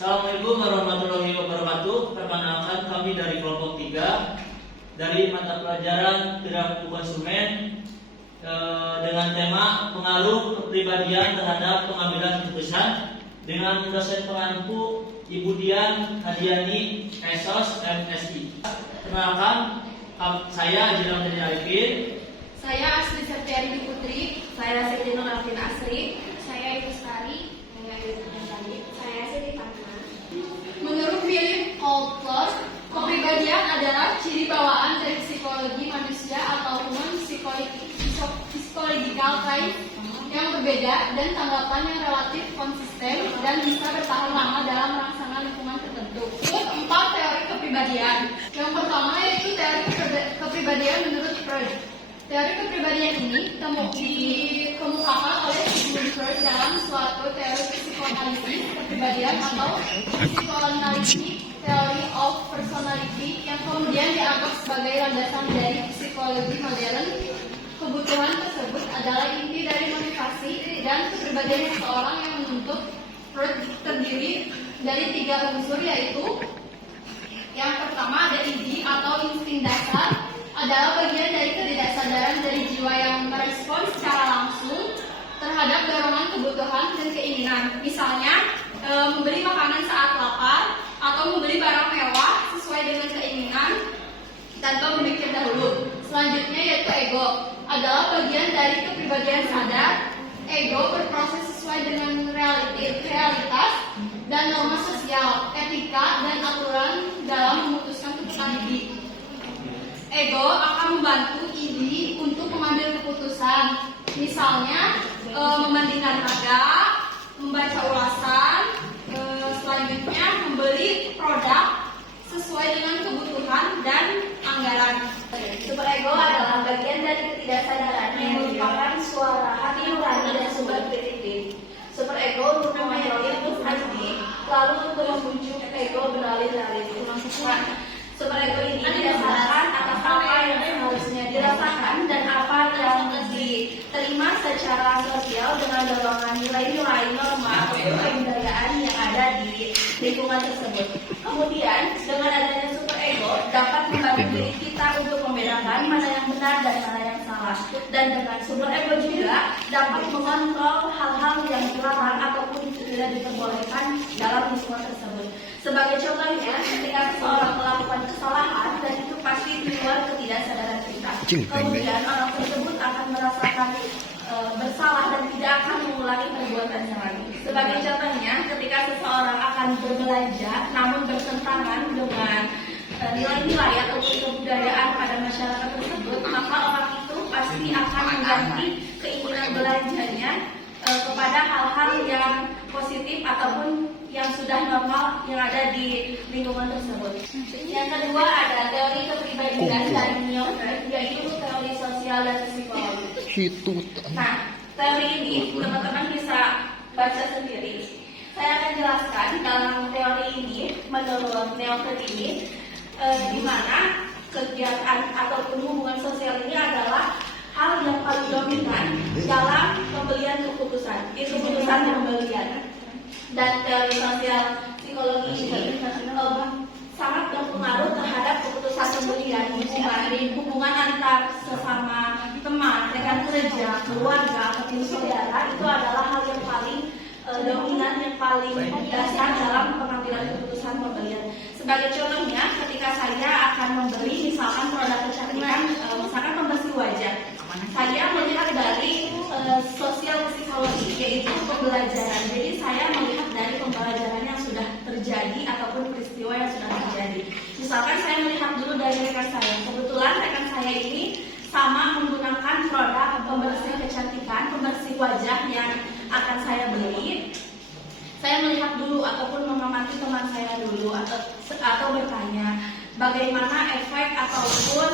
Assalamualaikum warahmatullahi wabarakatuh. Perkenalkan kami dari kelompok 3 dari mata pelajaran perilaku konsumen dengan tema pengaruh kepribadian terhadap pengambilan keputusan dengan dosen pengampu Ibu Dian Hadiani SOS MSI. Perkenalkan, saya Jilang Tadi Arifin. Saya Asri Septiani Putri. Saya Siti Nur Alvin Asri. Saya Ibu Sari. Saya Siti Fatma. Menurut Philip Kotler, kepribadian adalah ciri bawaan dari psikologi manusia ataupun psikologikal type yang berbeda dan tanggapan yang relatif konsisten dan bisa bertahan lama dalam rangsangan lingkungan tertentu. Untuk 4 teori kepribadian. Yang pertama yaitu teori kepribadian menurut Freud. Teori kepribadian ini dikemukakan oleh Sigmund Freud dalam suatu teori psikoanalisis kepribadian atau psychoanalytic theory of personality yang kemudian dianggap sebagai landasan dari psikologi modern. Kebutuhan tersebut adalah inti dari motivasi dan kepribadian seseorang yang menuntut. Freud terdiri dari 3 unsur, yaitu yang pertama ada ide atau insting dasar, adalah bagian dari ketidaksadaran dari jiwa yang merespons secara langsung terhadap dorongan kebutuhan dan keinginan. Misalnya, membeli makanan saat lapar atau membeli barang mewah sesuai dengan keinginan tanpa memikir dahulu. Selanjutnya yaitu ego, adalah bagian dari kepribadian sadar. Ego berproses sesuai dengan realitas dan norma sosial, etika, dan aturan dalam memutuskan keputusan hidup. Ego akan membantu ide untuk mengambil keputusan, misalnya membandingkan harga, membaca ulasan, selanjutnya membeli produk sesuai dengan kebutuhan dan anggaran. Superego adalah bagian dari ketidaksadaran yang merupakan suara hati nurani dan sumber kritik. Superego untuk mengayomi hati, lalu untuk membujuk ego beralih-alih. Superego ini didasarkan atas apa yang seharusnya dirasakan dan apa yang diterima secara sosial dengan dorongan nilai-nilai norma atau kebudayaan yang ada di lingkungan tersebut. Kemudian dengan adanya superego dapat membantu diri kita untuk membedakan mana yang benar dan mana yang salah. Dan dengan superego juga dapat mengontrol hal-hal yang dilarang ataupun tidak diperbolehkan dalam lingkungan tersebut. Sebagai contohnya, ketika seseorang melakukan kesalahan dan itu pasti di luar ketidaksadaran kita, kemudian orang tersebut akan merasakan bersalah dan tidak akan mengulangi perbuatannya lagi. Sebagai contohnya, ketika seseorang akan berbelanja namun bertentangan dengan nilai-nilai atau kebudayaan pada masyarakat tersebut, maka orang itu pasti akan mengganti keinginan belanjanya kepada hal-hal yang positif ataupun yang sudah normal yang ada di lingkungan tersebut. Yang kedua ada teori kepribadian dari Neo, yaitu teori sosial dan psikologi. Nah, teori ini teman-teman bisa baca sendiri. Saya akan jelaskan dalam teori ini menurut Neo ini di mana kegiatan ataupun hubungan sosial ini adalah hal yang paling dominan dalam pembelian keputusan. Itu keputusan pembelian. Dan teori sosial psikologi ini sangat berpengaruh terhadap keputusan pembelian hubungan antar sesama teman, rekan kerja, keluarga, ataupun saudara. Itu adalah hal yang paling dominan, yang paling dasar dalam pengambilan keputusan pembelian. Sebagai contohnya, ketika saya akan membeli misalkan produk kecantikan, misalkan pembersih wajah, saya melihat dari sosial psikologi, yaitu pembelajaran. Jadi saya melihat dari pembelajaran yang sudah terjadi ataupun peristiwa yang sudah terjadi. Misalkan saya melihat dulu dari rekan saya. Kebetulan rekan saya ini sama menggunakan produk pembersih kecantikan, pembersih wajah yang akan saya beli. Saya melihat dulu ataupun mengamati teman saya dulu atau bertanya bagaimana efek ataupun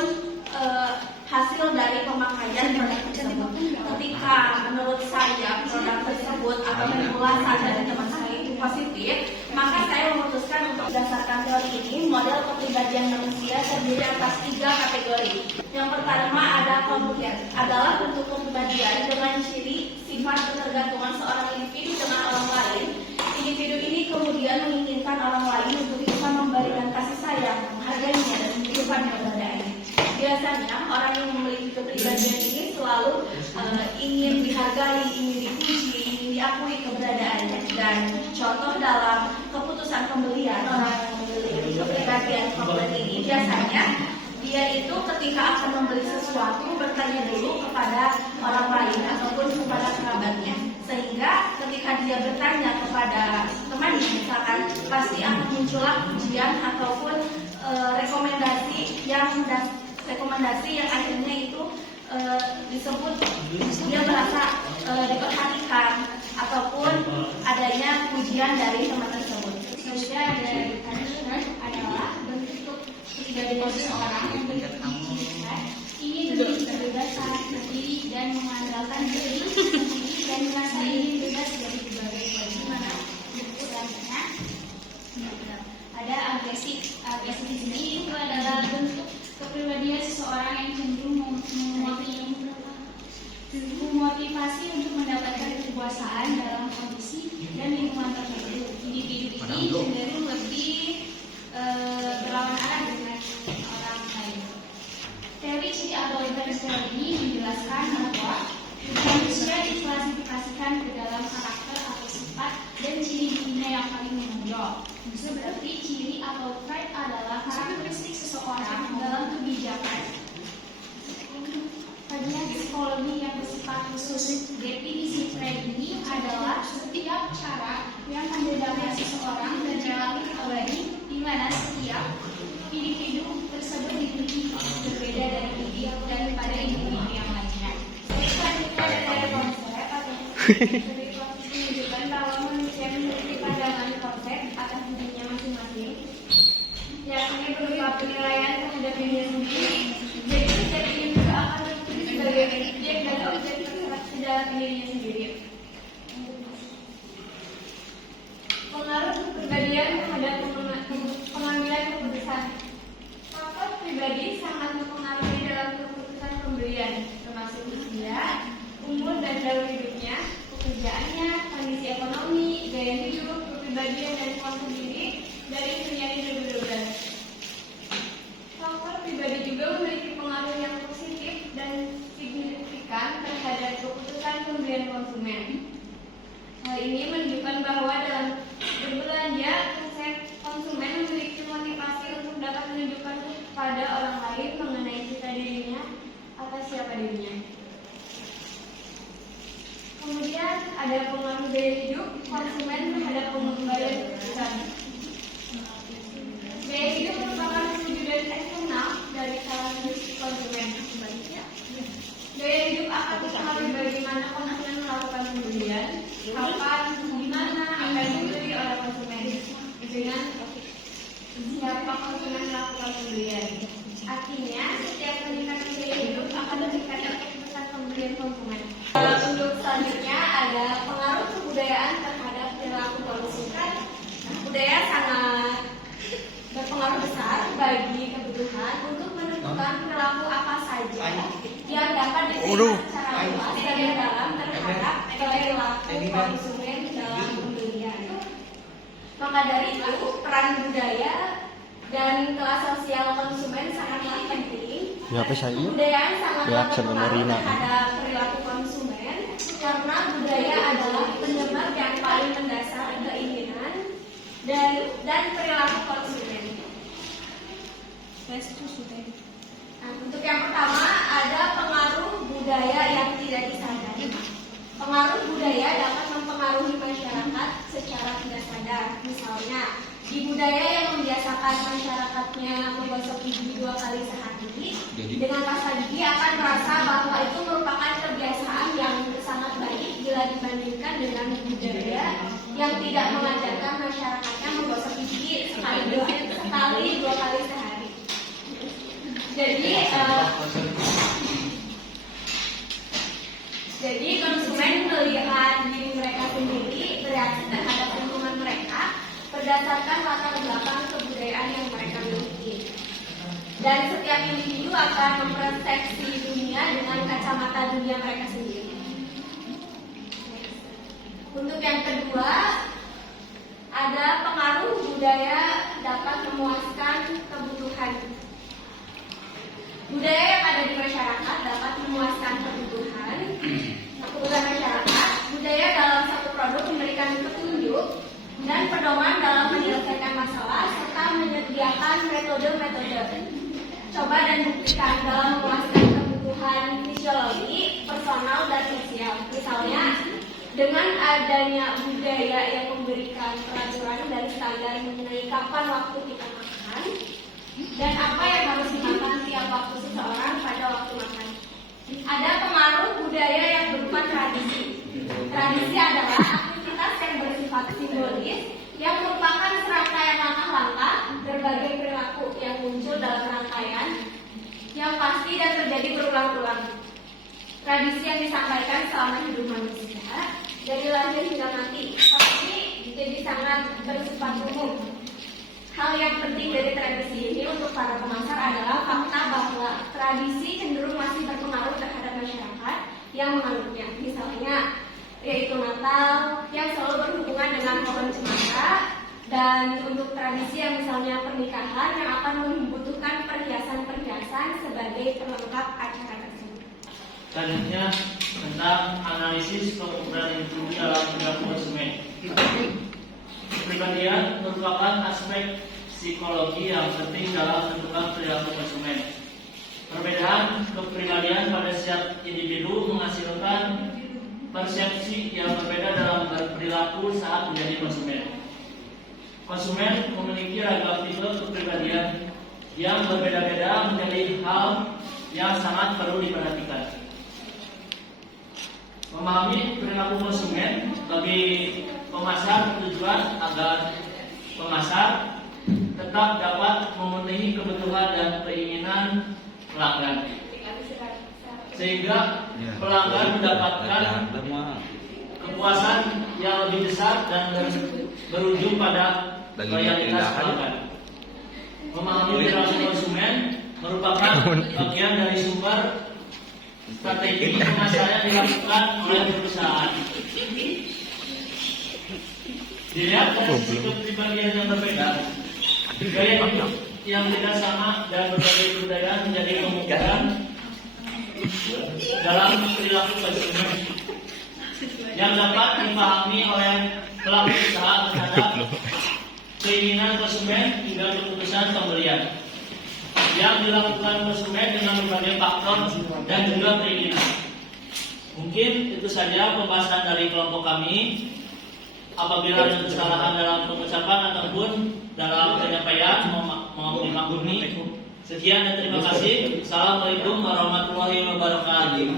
hasil dari pemakaian produk tersebut. Ketika menurut saya produk tersebut atau ulasan dari teman saya itu positif, maka saya memutuskan untuk berdasarkan teori ini, model kepribadian manusia terdiri atas 3 kategori. Yang pertama ada kemudian adalah bentuk kepribadian dengan ciri sifat ketergantungan seorang individu dengan orang lain. Individu ini kemudian menginginkan selalu ingin dihargai, ingin dipuji, ingin diakui keberadaannya. Dan contoh dalam keputusan pembelian, orang yang membeli kepribadian komplain ini biasanya dia itu ketika akan membeli sesuatu bertanya dulu kepada orang lain ataupun kepada kerabatnya, sehingga ketika dia bertanya kepada temannya misalkan, pasti akan muncullah pujian ataupun rekomendasi yang akhirnya itu disebut dia merasa diperhatikan ataupun adanya pujian dari teman tersebut. Selanjutnya dari adalah bentuk kepribadian seseorang yang berkeinginan ingin lebih kebebasan berdiri dan mengandalkan diri sendiri dan merasa ingin bebas dari berbagai kewajiban. Selanjutnya ada agresif. Agresif di sini itu adalah bentuk kepribadian seseorang yang cenderung memotivasi untuk mendapatkan kekuasaan dalam kondisi dan lingkungan tertentu. Individu ini cenderung lebih berlawan arah dengan orang lain. Teori ciri autoritarian ini menjelaskan bahwa manusia diklasifikasikan ke dalam karakter atau sifat dan ciri dirinya yang paling menonjol. Itu berarti ciri atau trait adalah karakteristik seseorang dalam kebijakan. Kajian psikologi yang bersifat khusus. Definisi trait ini adalah setiap cara yang membedakan seseorang dan relatif abadi, di mana setiap individu tersebut dimiliki berbeda dari diri daripada individu yang lainnya. Selanjutnya ada teori konsep atau teori konsep menunjukkan bahwa manusia memiliki pandangan konsep atas dirinya masing-masing, yakni berupa penilaian terhadap dirinya sendiri. Jadi setiap individu akan berpikir sebagai subjek dan objek terserap di dalam dirinya sendiri. Pengaruh kepribadian terhadap pengambilan keputusan. Faktor pribadi sangat mempengaruhi dalam keputusan pembelian, termasuk usia, umur dan jalur hidupnya, pekerjaannya, kondisi ekonomi, gaya hidup, kepribadian dan konsep diri dari dunia hidup. Faktor pribadi juga memiliki pengaruh yang positif dan signifikan terhadap keputusan pembelian konsumen. Hal ini menunjukkan bahwa dalam berbelanja, konsumen memiliki motivasi untuk dapat menunjukkan kepada orang lain mengenai cita dirinya atas siapa dirinya. Kemudian ada pengaruh gaya hidup konsumen terhadap pengambilan keputusan. Gaya hidup merupakan wujud eksternal dari salah satu konsumen. Gaya hidup akan mempengaruhi bagaimana konsumen melakukan pembelian, kapan, di mana akan dibeli oleh konsumen, dengan siapa konsumen melakukan pembelian. Artinya, setiap peningkatan gaya hidup akan meningkatkan keputusan pembelian konsumen. Untuk selanjutnya ada pengaruh kebudayaan terhadap perilaku konsumen. Budaya sangat berpengaruh besar bagi kebutuhan untuk menentukan perilaku apa saja yang dapat diterima secara luas dan dalam terhadap perilaku konsumen dalam pembelian. Maka dari itu, peran budaya dan kelas sosial konsumen sangatlah penting. Kebudayaan sangatlah berpengaruh terhadap perilaku konsumen karena budaya adalah penyebab yang paling mendasar keinginan dan perilaku konsumen. Nah, untuk yang pertama ada pengaruh budaya yang tidak disadari. Pengaruh budaya dapat mempengaruhi masyarakat secara tidak sadar. Misalnya, di budaya yang membiasakan masyarakatnya menggosok gigi 2 kali sehari, dengan pasta gigi akan merasa bahwa itu merupakan kebiasaan yang sangat baik bila dibandingkan dengan budaya yang tidak mengajarkan masyarakatnya menggosok gigi sekali 2 kali sehari. Jadi konsumen melihat diri mereka sendiri bereaksi terhadap lingkungan mereka berdasarkan latar belakang kebudayaan yang mereka miliki. Dan setiap individu akan mempersepsi dunia dengan kacamata dunia mereka sendiri. Untuk yang kedua, ada pengaruh budaya dapat memuaskan kebutuhan. Budaya yang ada di masyarakat dapat memuaskan kebutuhan budaya dalam satu produk memberikan petunjuk dan pedoman dalam menyelesaikan masalah serta menyediakan metode-metode coba dan buktikan dalam memuaskan kebutuhan fisiologi, personal, dan sosial. Misalnya, dengan adanya budaya yang memberikan peraturan dan standar mengenai kapan waktu kita makan dan apa yang harus dimakan tiap waktu seseorang pada waktu makan. Ada pengaruh budaya yang berupa tradisi. Tradisi adalah aktivitas yang bersifat simbolis yang merupakan serangkaian langkah-langkah berbagai perilaku yang muncul dalam rangkaian yang pasti dan terjadi berulang-ulang. Tradisi yang disampaikan selama hidup manusia dari lahir hingga mati. Hal ini jadi sangat bersifat umum. Hal yang penting dari tradisi ini untuk para pemasar adalah fakta bahwa tradisi cenderung masih berpengaruh terhadap masyarakat yang menganutnya. Misalnya, yaitu Natal yang selalu berhubungan dengan pohon cemara, dan untuk tradisi yang misalnya pernikahan yang akan membutuhkan perhiasan-perhiasan sebagai pelengkap acara tersebut. Selanjutnya tentang analisis pengukuran individu dalam perilaku konsumen. Kepribadian merupakan aspek psikologi yang penting dalam menentukan perilaku konsumen. Perbedaan kepribadian pada setiap individu menghasilkan persepsi yang berbeda dalam berperilaku saat menjadi konsumen. Konsumen memiliki ragam tipe kepribadian yang berbeda-beda menjadi hal yang sangat perlu diperhatikan. Memahami perilaku konsumen bagi pemasar bertujuan agar pemasar tetap dapat memenuhi kebutuhan dan keinginan pelanggan, sehingga pelanggan mendapatkan kepuasan yang lebih besar dan berujung pada loyalitas pelanggan. Memahami perilaku konsumen merupakan bagian dari sumber strategi pemasaran yang dilakukan oleh perusahaan. Dilihat dari sisi kepribadian yang berbeda, gaya hidup yang tidak sama dan berbagai budaya menjadi kemungkinan dalam perilaku konsumen yang dapat dipahami oleh pelaku usaha terhadap keinginan konsumen hingga keputusan pembelian yang dilakukan konsumen dengan berbagai faktor dan juga keinginan. Mungkin itu saja pembahasan dari kelompok kami. Apabila ada kesalahan dalam pengucapan ataupun dalam penyampaian, mohon dimaklumi. Sekian dan terima kasih. Assalamualaikum warahmatullahi wabarakatuh.